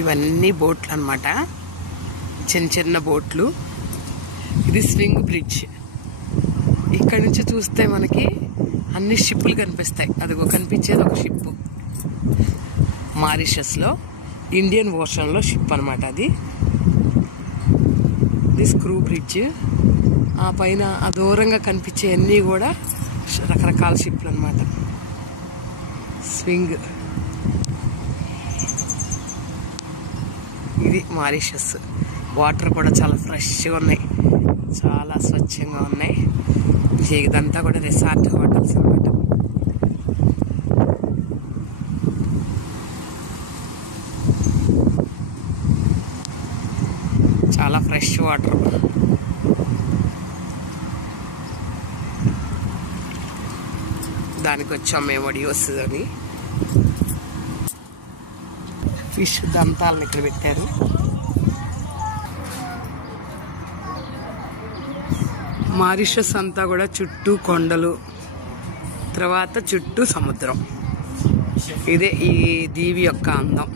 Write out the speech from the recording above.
ఇవన్నీ బోట్లు అన్నమాట, చిన్న చిన్న బోట్లు. ఇది స్వింగ్ బ్రిడ్జ్. ఇక్కడ నుంచి చూస్తే మనకి అన్ని షిప్పులు కనిపిస్తాయి. అదిగో కనిపించేది ఒక షిప్, మారిషస్లో ఇండియన్ ఓషన్లో షిప్ అనమాట అది. ఇది స్క్రూ బ్రిడ్జ్. ఆ పైన ఆ దూరంగా కనిపించే అన్నీ కూడా రకరకాల షిప్లు అనమాట. స్వింగ్. ఇది మారిషస్. వాటర్ కూడా చాలా ఫ్రెష్గా ఉన్నాయి, చాలా స్వచ్ఛంగా ఉన్నాయి. ఇదంతా కూడా రిసార్ట్ హోటల్స్ అనమాట. చాలా ఫ్రెష్ వాటర్. దానికి వచ్చాం మేము వీడియోస్ అని. ఫిష్ దంతాలను ఇక్కడ పెట్టారు. మారిషస్ అంతా కూడా చుట్టూ కొండలు, తర్వాత చుట్టూ సముద్రం. ఇదే ఈ దీవి యొక్క అందం.